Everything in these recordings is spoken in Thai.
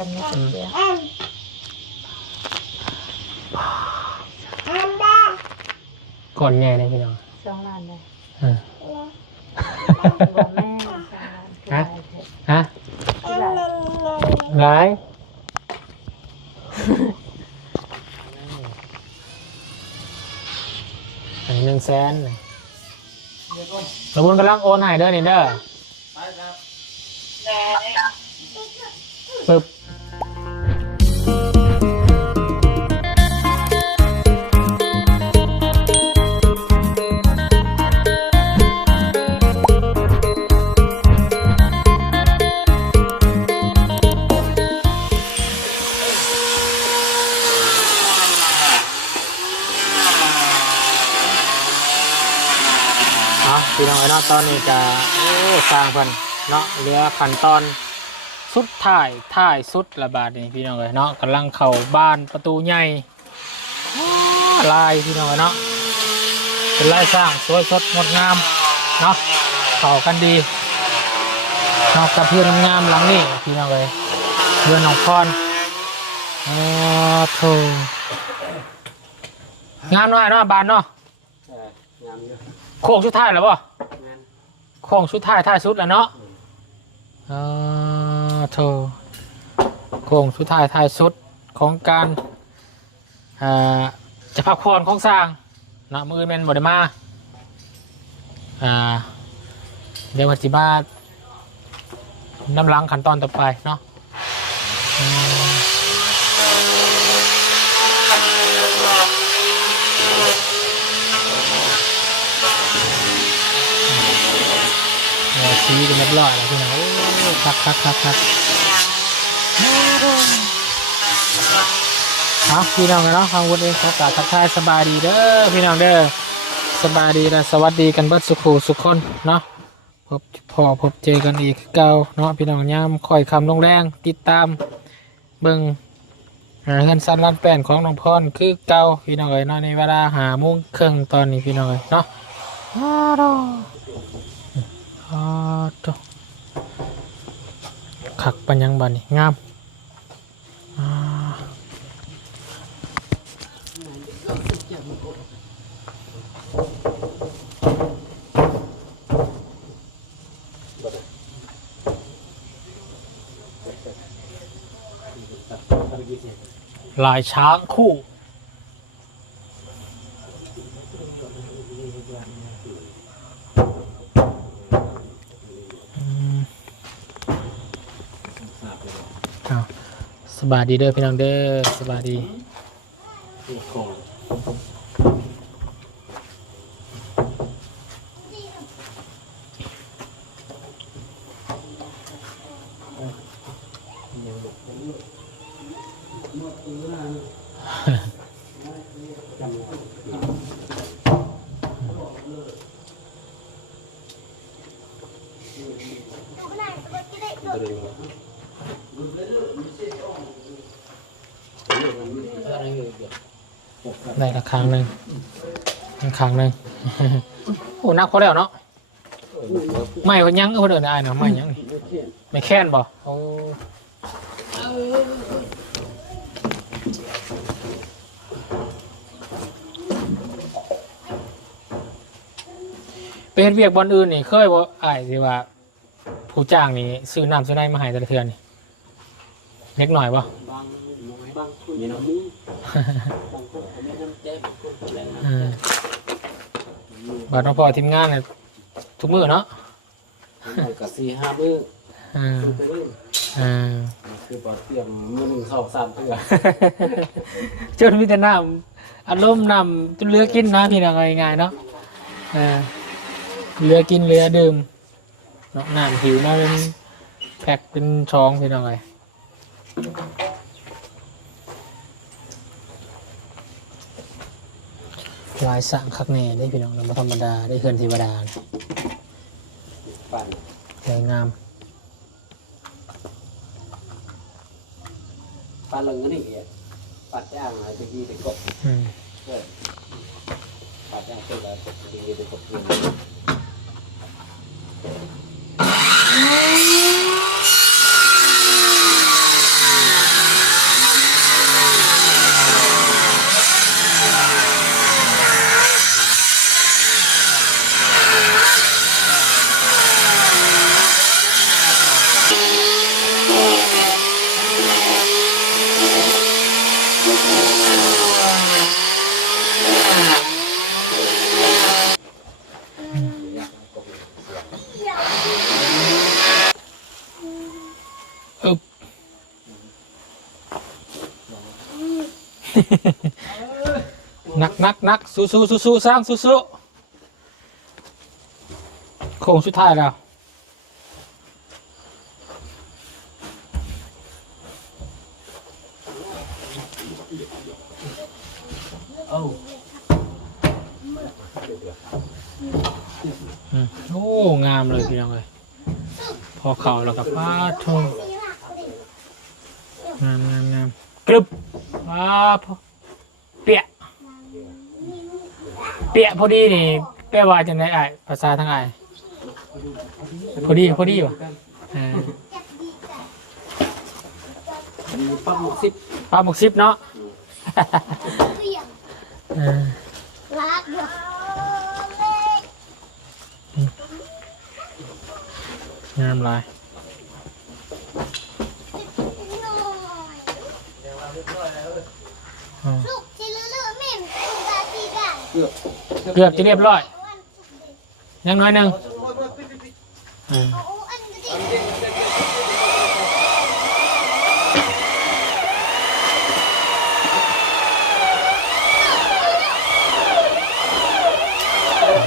กันไม่เสียก่อนใหญ่เลยพี่น้อง2 ล้านเลยบอกแม่2 ล้านฮะหลายอันนี้100,000เลยสมมุติกำลังโอนให้เด้อนี่เด้อปึ๊บพี่น้องเนาะตอนนี้จะสร้างเพิ่นเนาะเหลือขั้นตอนสุดท้ายสุดระบาดนี่พี่น้องเนาะกำลังเข้าบ้านประตูใหญ่ลายพี่น้องเนาะเป็นลายสร้างสวยสดงดงามเนาะเข้ากันดีนอกจากเพื่อนงามหลังนี้พี่น้องเพื่อนน้องพรโถงามน้อยเนาะบ้านเนาะโค้งสุดท้ายแล้วป่ะโค้งสุดท้ายสุดแล้วเนาะโธ่โค้งสุดท้ายสุดของการจะพักผ่อนของสร้างเนาะมือแมนบไดมาเดี๋ยววันที่บ้านน้ำล้างขั้นตอนต่อไปเนาะซีกันเรียบร้อยแล้วพี่น้องคักพี่น้องเนาะทางวันเองขอกราบทักทายสบายดีเด้อพี่น้องเด้อสบายดีและสวัสดีกันเบิดสุขสุขคนเนาะพบเจอกันอีกเก่าเนาะพี่น้องย่ำคอยคำลงแรงติดตามเบิ่งเงินสั้นล้านแป้นของน้องพรคือเก่าพี่น้องเนาะในเวลา5:30ตอนนี้พี่น้องเนาะขักปัญญังบันนี่งามลายช้างคู่สบายดีเด้อพี่น้องเด้อสบายดีได้ละครั้งหนึ่งโอ้นักพอแล้วเนาะไม่คนยังคนเดินได้เนาะไม่ยังไม่แค้นบ่โอ้เป็นเวียกบอลอื่นนี่เคยว่าไอ้สิว่าผู้จ้างนี่ซื้อน้ำซื้อได้มาให้แต่ละเทือนนี่เล็กหน่อยป่ะบาดน้องพ่อทีมงานเนี่ยทุกมื้อเนาะกับ4-5 มื้อคือปอเตรียมมื้อ1 2 3เทื่อจนมีแต่น้ำอารมณ์น้ำจนเลือกินนะพี่น้องง่ายๆเนาะเรือกินเรือดื่มเนาะน้ำหิวมาเป็นแพ็คเป็นช้องพี่น้องเลยลายสั่งคักแน่ได้พี่น้องเราธรรมดาได้เฮือนเทวดาปั่นสวยงามปั่นลงกันนี่ปัดย่างอะไรตะกี้ไปกบปัดย่างเสร็จแล้วตะกี้ไปกบ นักสู้สร้างสู้โค้งสุดท้ายแล้วโอ้งามเลยพี่น้องเลยพอเข่าแล้วก็ป้าทุ่งงามกรึบป้าเปียพอดีนี่แปลว่าจังได๋อ้ายภาษาทางอ้ายพอดีว่ะปั๊บหมกซิป ปลาหมกซิบเนาะงามหลายเกือบจะเรียบร้อยยังน้อยหนึ่ง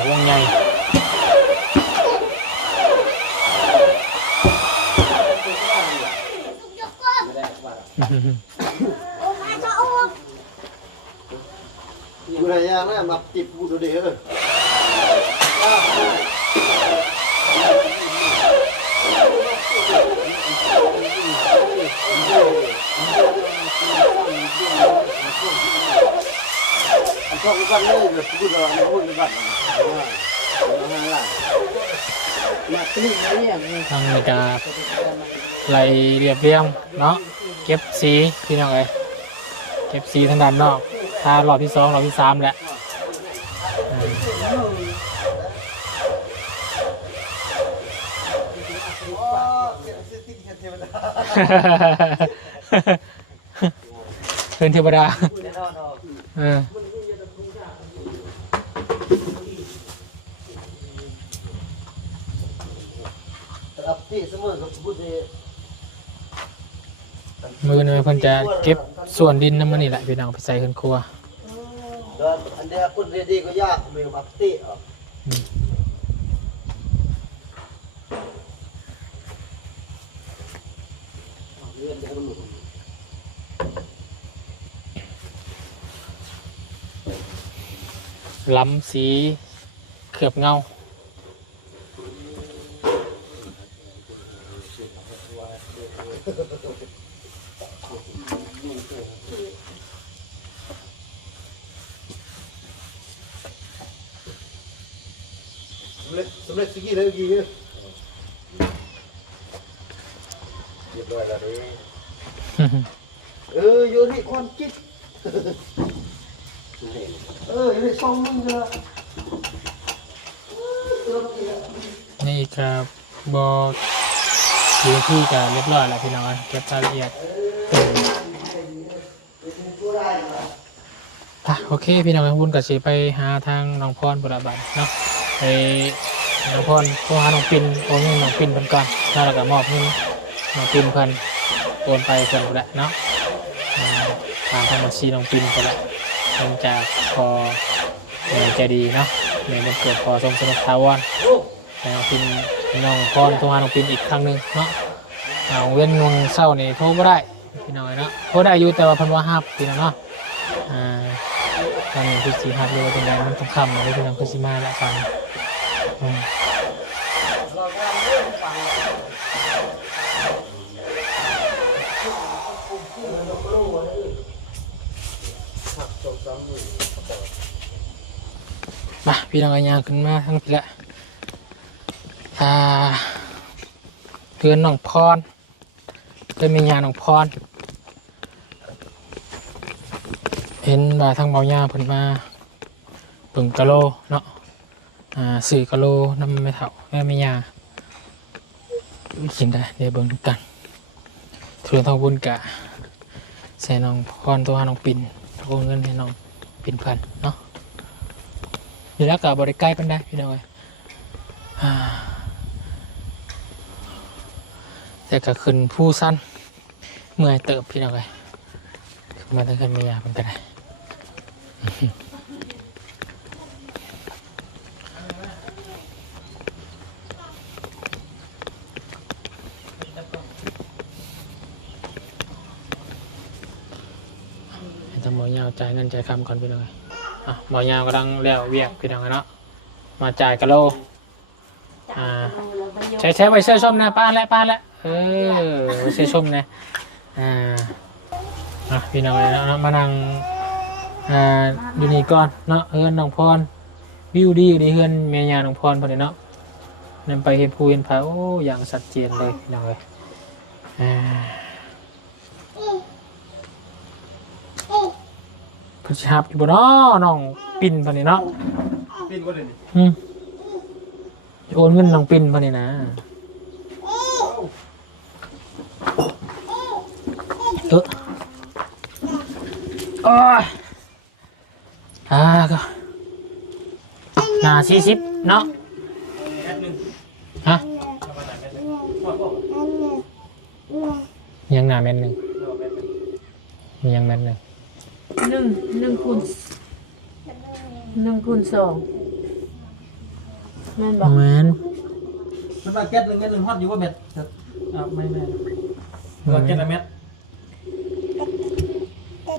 วงใหญ่กูอะไรอย่างนั้นมาติดกูตัวเดียวชอบกันเลยแบบกูเราไม่พูดเลยบ้างมาตื้อเนี่ย ทางในกาไล่เรียบเรียงเนาะเก็บสีพี่น้องเอ้ยเก็บสีทางด้านนอกถ้ารอบที่2รอบที่3แหละเป็นเทวดามือหนึ่งเพิ่นจะเก็บส่วนดินน้ำมันนี่แหละพี่น้องไปใส่ขึ้นครัวอันเดียคนเรียนดีก็ยากเมืองบักตี้ล้ำสีเขือบเงาสำเร็จสิ่งนี้เลยกี่เนี่ยเรียบร้อยแล้วดิอยู่ที่ความคิดอยู่ที่ช่องมึงเลย นี่ครับบอพื้นที่กันเรียบร้อยแล้วพี่น้องเก็บรายละเอียดโอเคพี่น้องบุญกับสีไปหาทางน้องพรบุรบันเนาะไปน้องพรโทรหาน้องปิ่นโอนเงินน้องปิ่นเพิ่นก่อนแล้วก็มอบเงินน้องปิ่นเพิ่นโอนไปเพิ่นก็ได้เนาะตามทางบัญชีน้องปิ่นก็ได้เนื่องจากพอใจดีเนาะในวันเกิดพอทรงสนุกทาวอนน้องปิ่นน้องพรโทรหาน้องปิ่นอีกครั้งหนึ่งเนาะเว้นวงเศร้านี่โทรไม่ได้พี่น้องเนาะโทรได้อยู่แต่ว่าเพิ่นว่าห้าพี่น้องเนาะตอนนี้คือสีฮับเลยเป็นไงมันต้องคำเลยพี่น้องคือสีมาแล้วฟังมาพี่น้องยางขึ้นมาทั้งพี่ละเพื่อนน้องพรเพื่อนมีงานน้องพรเห็นว่าทางเบาหญ้าเพิ่นมาปึงกะโลเนาะสื่อกะโลน้ำไม่เท่าแม่ไม่ยากินได้เดี๋ยวเบิ่งดูกันเพื่อนทางบุญกะใส่น้องพรตัวน้องปิ่นโอนเงินให้น้องปิ่นพันเนาะอยู่แล้วกับบริใกล้ปันได้พี่น้อยแต่ก็ขึ้นผู้สั้นเมื่อยเติบพี่น้อยข มาตั้งแต่ไม่อยากมันก็ได้ให้ทำหมอยาวจ่ายเงินจ่ายคำก่อนพี่น้องหมอยาวกำลังแล้วเวียกพี่น้องเนาะมาจ่ายกะโลใช้ไว้เสื้อชมนะป้าและเสื้อชมนะพี่น้องเลยนะมานั่งอยู่นี่ก่อนเนาะเฮือนน้องพรวิวดีอยู่ในเฮือนเมียน้องพรพอดีเนาะนั่นไปเห็นภูเห็นผาโอ้อย่างชัดเจนเลยพี่น้องเลยผู้ชายอยู่บนน้องปิ่นพอดีเนาะปิ่นบ่ได้นี่โอนเงินน้องปิ่นพอดีนะก็หนา40เนาะฮะยังหนาเม็ดหนึ่งมียังเม็ดหนึ่ง1 คูณ 2แม่นบอก แม่น มันว่าแก๊สนึงฮอตอยู่ว่าเม็ดไม่ว่าแก๊สละเม็ด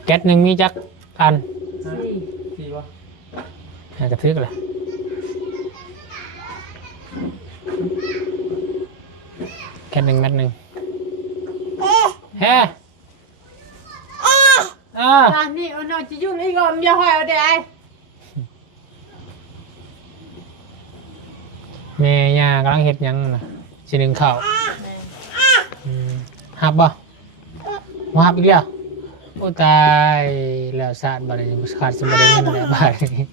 แก๊สหนึ่งมีจักอัน4วะกระทึกเลยแก๊ส1 เม็ด 1เฮ้นี่เอาหน่อยจะยุ่งอีกอ่ะอย่าหอยเอาได้แม่ย่ากำลังเฮ็ดยังน่ะสินึ่งข้าวหับบ่หับอีกแล้วโอ้ตายแล้วสาดบ่ได้ขาดสมบ่ได้เงินแล้วบาดนี้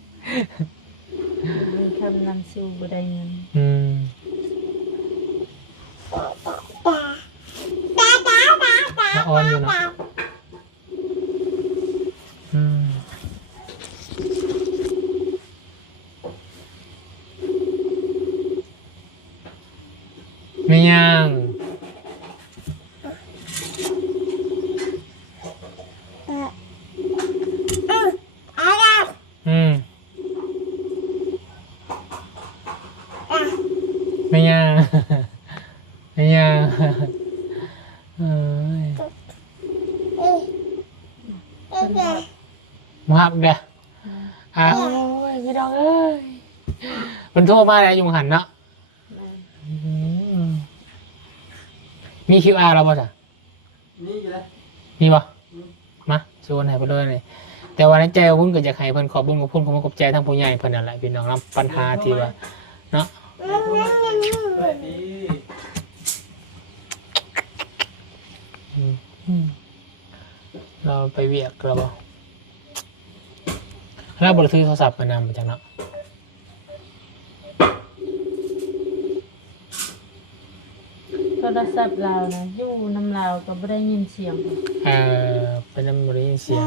คำนำสู่บ่ได้เงินอ่อนอยู่เนาะไม่ยังไม่ยังไม่ยังมาหับเด้อโอ้ยพี่น้องเอ้ยมันโทรมาแล้วยุงหันเนาะมี QR เราป่ะจ๊ะนี่อยู่แล้วมีป่ะมาชวนให้ไปเลยเลยแต่วันนั้นใจวุ้นก็จะให้เพิ่นขอบุญกับพุ่นขอบใจทั้งผู้ใหญ่เพิ่นนั่นแหละพี่น้องรับปัญหาที่ว่าเนาะเราไปเวียกเราบ่แล้วบริษัทโทรศัพท์มานำมาจากเนาะโทรศัพท์เรานะอยู่น้ำเราก็ไม่ได้ยินเสียงเป็นน้ำไม่ได้ยินเสียง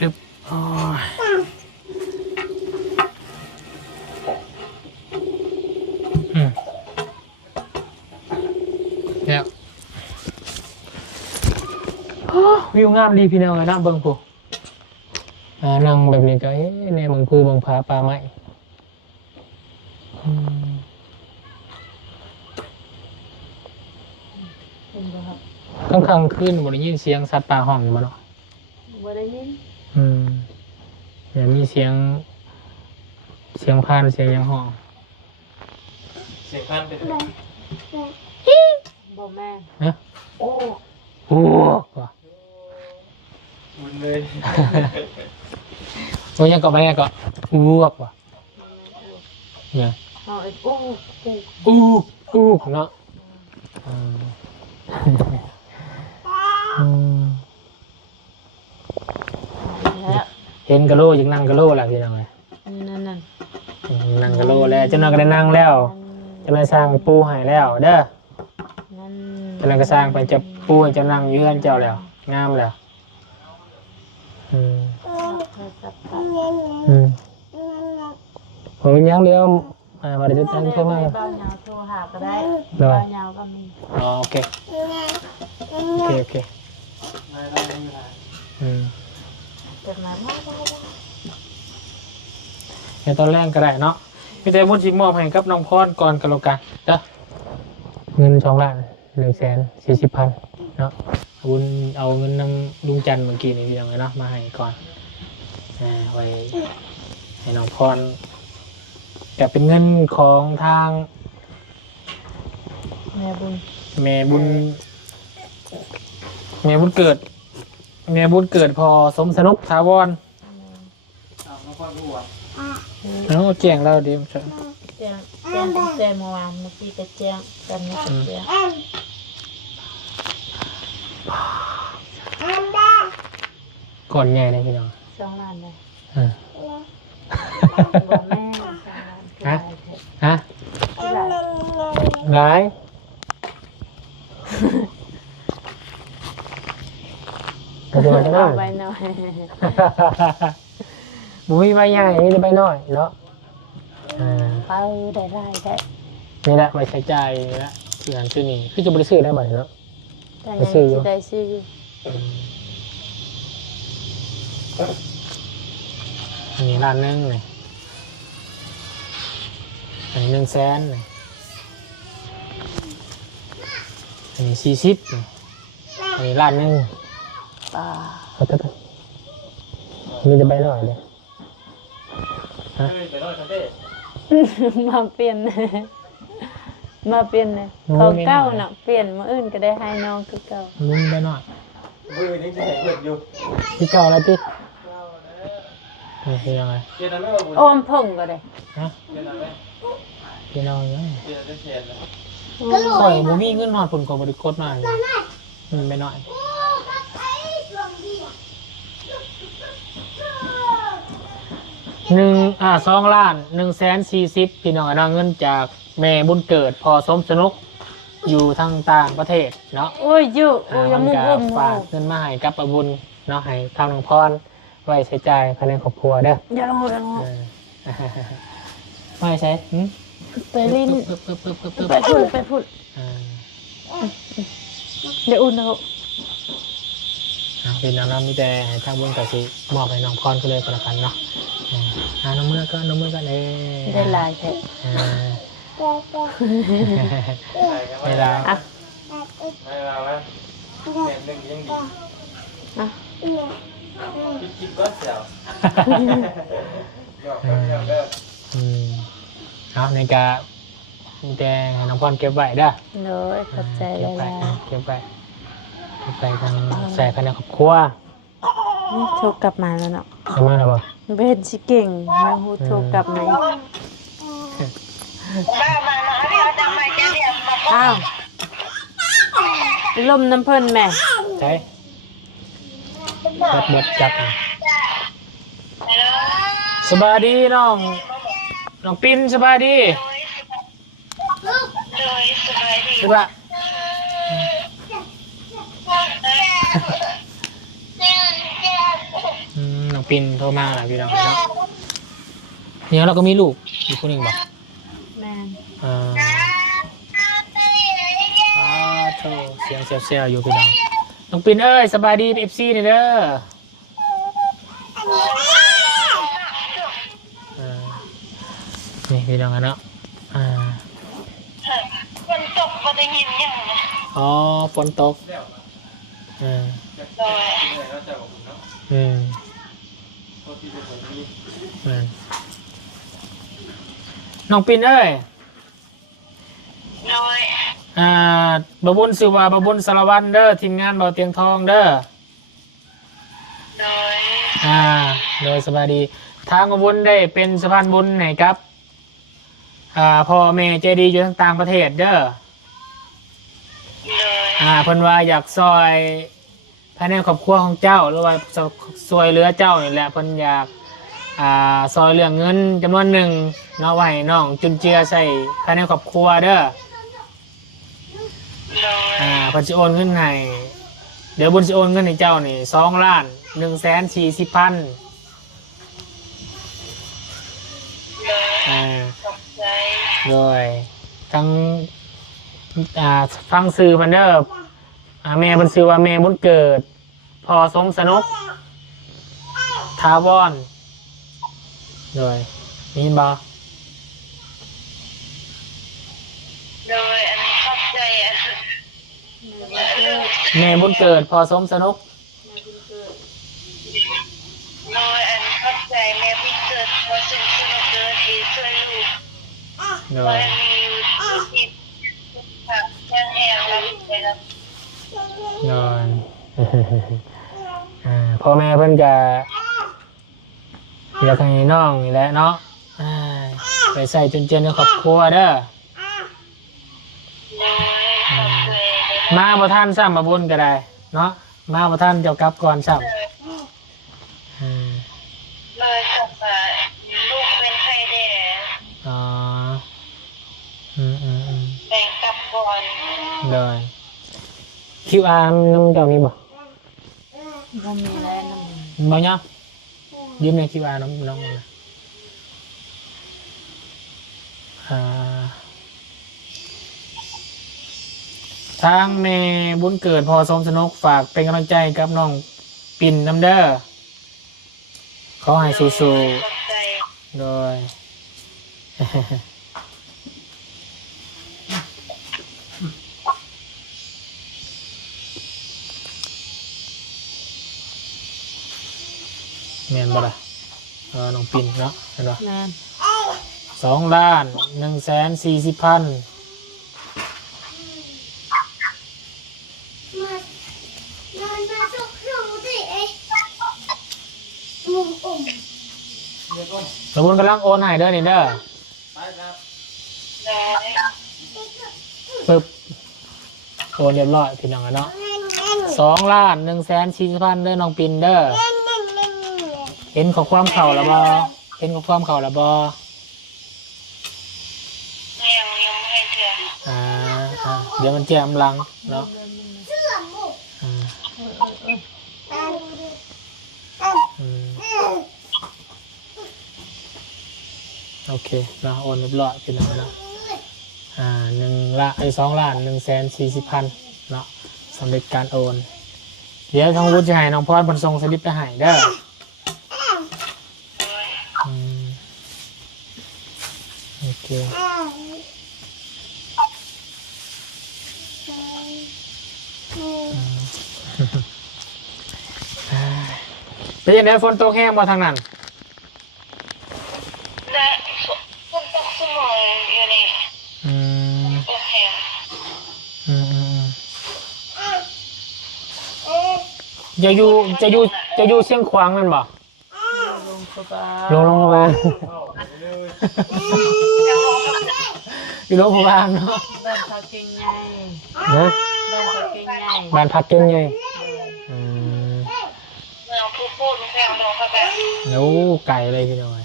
จึ๊บโอ้ยแล้ววิวงามดีพี่น้องนะเบิ่งผู้นั่งแบบนี้ก็ในเมืองภูเมืองผาป่าไม้กลางคืนบ่ได้ยินเสียงสัตว์ป่าห้องมาเนาะบ่ได้ยินอย่างมีเสียงพานเสียงยังห้องเสียงพานเป็นบ่แม่ฮะโอ้ว่ะบุญเลย โอ้ยังก็ไปยังก็ว่ะเนี่ยเนาะเห็นกะโลยังนั่งกะโลแหละพี่น้องเลยนั่งกะโลแล้วเจ้าน้อยก็ได้นั่งแล้วเจ้าน้อยสร้างปูให้แล้วเด้อเจ้าน้อยก็สร้างไปจะปูให้เจ้านั่งยืนเจ้าแล้วงามแล้ว โทรศัพท์ ผมยังเลี้ยวมาได้จังเข้ามา เบาเหงาโทรหาก็ได้เบาเหงาก็มี อ๋อโอเคโอเค จากนั้น ในตอนแรกก็ได้เนาะพี่แต่มุดจิมอบให้กับน้องพรก่อนกันแล้วกันจ้ะเงิน2,140,000เนาะวุ้นเอาเงินนำลุงจันทร์เมื่อกี้นี่ยังไงเนาะมาให้ก่อนไว้ให้น้องพรแต่เป็นเงินของทาง แม่บุญ แม่บุญเกิดพอสมสนุกถาวรแล้วแจ้งเราเดี๋ยวจะ แจ้งตั้งแต่เมื่อวานเมื่อกี้ก็แจ้งกันนี้ก็แจ้ง ก่อนใหญ่เลยพี่น้อง 2 ล้านเลย อ่า บอกแม่2 ล้าน ฮะ กี่ล้าน หลายกระโดดจะได้ เอาไปหน่อย บุ้ยใบใหญ่นี่จะใบน้อยเนาะ เอาได้ได้ นี่แหละใบใช้จ่ายนี่แหละซื้ออันซื้อนี่คือจะบริสุทธิ์ได้บ่อยเนาะ แต่ยังสิได้ซื้ออยู่ อันนี้ล้านหนึงเลยอันนี้100,000เลยอันนี้40เลยอันนี้ล้านหนึง ป่า ขอโทษมีจะใบน้อยเลย มาเปลี่ยนมาเปลี่ยนเลยเขาเก้าน่ะเปลี่ยนมาอื่นก็ได้ให้น้องคือเก่า ลุงใบน้อย มือนี่จะเห็นเปิดอยู่ ที่เก่าแล้วที่นี่คือยังไง เกียร์นั้นไม่เอาบุญ โอมพงก็ได้ ฮะ เกียร์นั้นไม่ พี่น้องเนี่ย เกียร์จะเขียนนะ ข่อยบ่มีเงินหอดผลของบริกรมามันไปหน่อย2,140,000พี่น้องเนาะเงินจากแม่บุญเกิดพอสมสนุกอยู่ทางต่างประเทศเนาะ โอ้ยอยู่โอ้ย มัน มุก ก็ อม ฝากเงินมาให้กับอาบุญเนาะให้ทางน้องพรไว้ใช้จ่ายภายในครอบครัวเด้อ อย่าลงอย่าลง ไม่ใช่ ไปลิ้น ปึ๊บ ไปพูดเดี๋ยวอุ่นเอา เป็นน้องมีแต่ทางบุญกับสิมอบให้น้องพรก็เลยก็แล้วกันเนาะน้องมือก็เลย ได้ลายแท้ เวลา อ่ะ ไม่เอาไหมเห็นหนึ่งยังดี อ่ะ คิดก็เสียวหยอกกันเสียวเด้อ เอาในกามีแต่ให้น้องพรเก็บไว้เด้อ เลยขอบใจหลาย เก็บไว้ทางใส่ภายในครอบครัว ๆโทรกลับมาแล้วเนาะ ใช่ไหมครับ เบนชิเก่งแม่ฮูโทรกลับมาอีกอ้าวลมน้ำเพิ่นแม่ ใช่เบิดจับสบายดีน้องปินสบายดีสบายน้องปินโทรมาแล้วพี่น้องเนาะเนี่ยเราก็มีลูกอีกคนหนึ่งบอก แม่น โธ่เสียงเซียวๆอยู่พี่น้องน้องปินเอ้ยสบายดีเอฟซีนี่เด้อนี่พี่น้องกันเนาะฝนตกก็ได้ยินอย่างนะ อ๋อฝนตกโดย น้องปินเอ้ย โดย บบุญสิวาบบุญสารวันเด้อทีมงานเบาเตียงทองเด้อ โดย โดยสบายดีทางบบุญได้เป็นสะพานบุญให้ครับพ่อแม่ใจดีอยู่ทั้งต่างประเทศเด้อ โดย เพิ่นว่าอยากซอยภายในครอบครัวของเจ้าหรือว่าซอยเหลือเจ้านี่แหละเพิ่นอยากซอยเรื่องเงินจำนวนหนึ่งเนาะไว้ให้น้องจุนเจือใส่ภายในครอบครัวเด้อ โดย เพิ่นสิโอนเงินให้ เดี๋ยวบุญจะโอนเงินให้เจ้านี่2,140,000 ขอบใจ โดยทั้งฟังสื่อมันเด้อแม่มันชื่อว่าแม่บุญเกิดพอสมสนุกทาวอนโดยมีนบ่ โดยอันขอบใจอ่ะ แม่บุญเกิดพอสมสนุก โดยอันขอบใจแม่พี่เกิดพอสุขสนุกเกิดที่ช่วยลูก โด ตอย นนี้อยู่ที่ค่ะยังแอบรับไปแล้ว โดย พ่อแม่เพิ่นก็อยากให้น้องนี่แหละเนาะไปใส่จนเจริญในครอบครัวเด้อ โดยขอบใจ มาบ่ทันซ้ำมาบุญก็ได้เนาะมาบ่ทันเจ้ากลับก่อนซ้ำ เลยกลับมาลูกเป็นไข้แดง อ๋อแบ่งกลับก่อน เลย QR น้ำเจ้ามีบ่ บ่มีแล้วน้ำ บ่เนาะยืมใน QR น้องมาทางแม่บุญเกิดพอสมสนุกฝากเป็นกำลังใจกับน้องปิ่นน้ำเด้อขอให้สู้ ขอบใจ ๆโดย แม่นบ่ล่ะน้องปิ่นเนาะเห็นบ่ แม่น 2,140,000สมมุติกำลังโอนให้เด้อนี่เด้อ ไปครับ โดย ปึ๊บโอนเรียบร้อยพี่น้องอะเนาะ2,140,000เด้อน้องปิ่นเด้อเห็นข้อความเข่าแล้วบ่เห็นข้อความเข่าแล้วบ่ ยังไม่ให้เถื่อน เดี๋ยวมันแจ้งหลังเนาะโอเคเราโอนเรียบร้อยพี่น้องเนาะ2,140,000เนาะสำเร็จการโอนเดี๋ยวทางวุฒิจะให้น้องพรบนทรงสลิปไปให้เด้อโอเคเป็นยังไงฝนตกแห้งมาทางนั้น และคนตกสมองอยู่นี่โอเค จะอยู่เชียงขวางแมันบ่ ลงพระบาท อยู่โรงพยาบาลเนาะ บ้านพักเก่งใหญ่ นะ บ้านพักเก่งใหญ่ บ้านพักเก่งไง เมืองผู้พูดแพงลงเข้าไป โอ้ไก่เลยพี่น้อย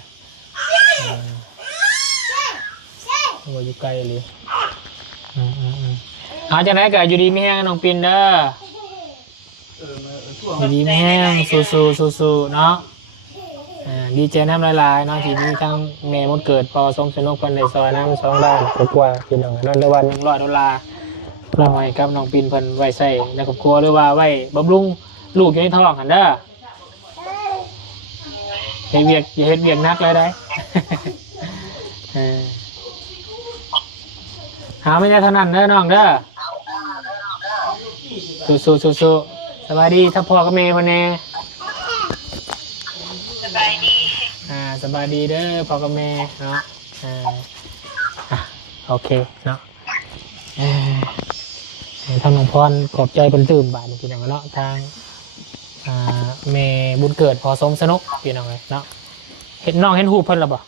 ว่าอยู่ไกลเลยเอาจากไหนก็อยู่ดีไม่แห้งน้องปินเด้ออยู่ดีไม่แห้งสู้ๆเนาะดีเจน้ำลายๆเนาะทีนี้ทั้งแม่มดเกิดพอสมสนุกคนในซอยน้ำ2 ล้านกว่าพี่น้องนั่นละวัน$100เราให้กับน้องปินเพิ่นไว้ใส่ในครอบครัวหรือว่าไว้บำรุงลูกอยู่ในท้องหันเด้อเฮ็ดเวียกนักเลยได้ หาไม่ได้เท่านั้นเด้อน้องเด้อสู้สบายดีถ้าพ่อกับแม่พ่อแน่ สบายดี สบายดีเด้อพ่อกับแม่เนาะโอเคเนาะทางน้องพรขอบใจเป็นตื่มบาทพี่น้องเนาะทางแม่บุญเกิดพอสมสนุกพี่น้องเลยเนาะเห็นน้องเห็นหูเพิ่นหรือเปล่า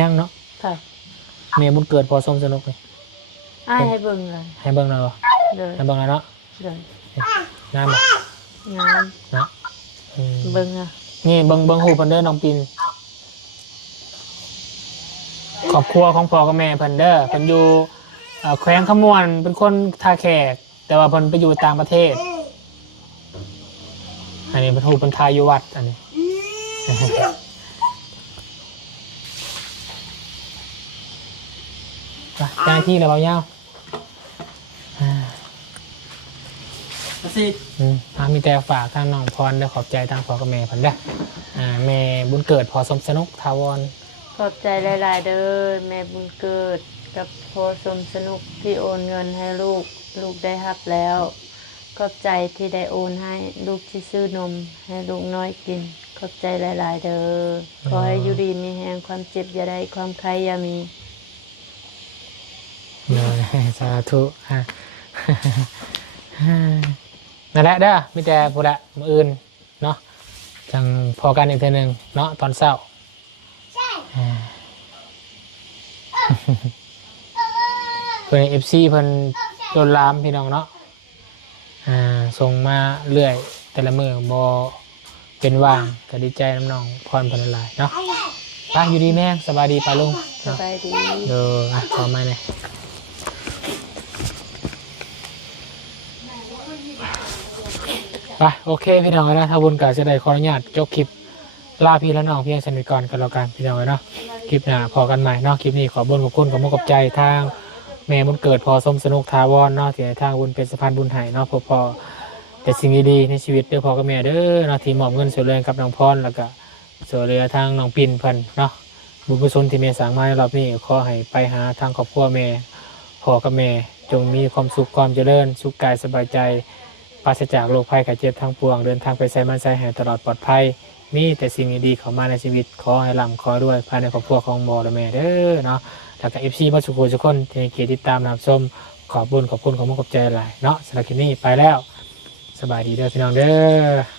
ยังเนาะ ค่ะ แม่บุญเกิดพอสมสนุกเลย อ้ายให้เบิ่งเลย ให้เบิ่งหน่อยบ่ เลย ให้เบิ่งหน่อยเนาะ เลย งามบ่ งาม เนาะ เบิ่งอ่ะ นี่เบิ่งหูเพิ่นเด้อน้องปินครอบครัวของพ่อกับแม่เพิ่นเด้อเพิ่นอยู่แขวงขมวนเป็นคนท่าแขก แต่ว่าเพิ่นไปอยู่ต่างประเทศอันนี้เพิ่นฮู้เพิ่นทายอยู่วัดอันนี้ จ้างที่แล้วเบาเงา สิ มีแต่ฝากทางน้องพรได้ขอบใจทางพ่อกับแม่เพิ่นเด้อแม่บุญเกิดพอสมสนุกทาวร ขอบใจหลายๆเด้อแม่บุญเกิดกับพ่อสมสนุกที่โอนเงินให้ลูกได้รับแล้วขอบใจที่ได้โอนให้ลูกที่ซื้อนมให้ลูกน้อยกินขอบใจหลายๆเด้อขอให้อยู่ดีมีแห่งความเจ็บอย่าได้ความใครอย่ามี สาธุนั่นแหละเด้อมีแต่ผู้ละมื้ออื่นเนาะจังพอกันอีกเทื่อนึงเนาะตอนเช้าเพิ่น FC เพิ่นโดนลามพี่น้องเนาะส่งมาเรื่อยแต่ละมื้อบ่เป็นว่างก็ดีใจน้ำน้องพรเพิ่นหลายเนาะไปอยู่ดีแม่สบายดีป่าลุง สบายดี ขอมาหน่อยไปโอเคพี่น้องนะถ้าบุญกาจะได้ขออนุญาตจบคลิปลาพี่และน้องเพียงสนิทก่อนกันแล้วกันพี่น้องเนาะคลิปหน้าพอกันใหม่เนาะคลิปนี้ขอบุญขอบคุณกับมุกกับใจทางแม่บุญเกิดพอสมสนุกทาวรเนาะที่ทางบุญเป็นสะพานบุญไห้เนาะพอแต่สิ่งดีๆในชีวิตเด้อพอกับแม่เด้อเนาะที่มอบเงินส่วนเรือนกับน้องพรแล้วก็ส่วนเรือทางน้องปิ่นเพิ่นเนาะบุญกุศลที่แม่สร้างมาในรอบนี้ขอให้ไปหาทางครอบครัวแม่พ่อกับแม่จงมีความสุขความเจริญสุขกายสบายใจปราศจากโรคภัยไข้เจ็บทางปวงเดินทางไปไสมาไสให้ตลอดปลอดภัยมีแต่สิ่งดีๆเข้ามาในชีวิตขอให้ร่ำขอด้วยภายในครอบครัวของหมอและแม่เด้อเนาะแล้วก็ FC บ่สุขทุกคนที่เกียรติติดตามรับชมขอบคุณขอบคุณของมุกกับใจหลายเนาะสำหรับคลิปนี้ไปแล้วสบายดีเด้อพี่น้องเด้อ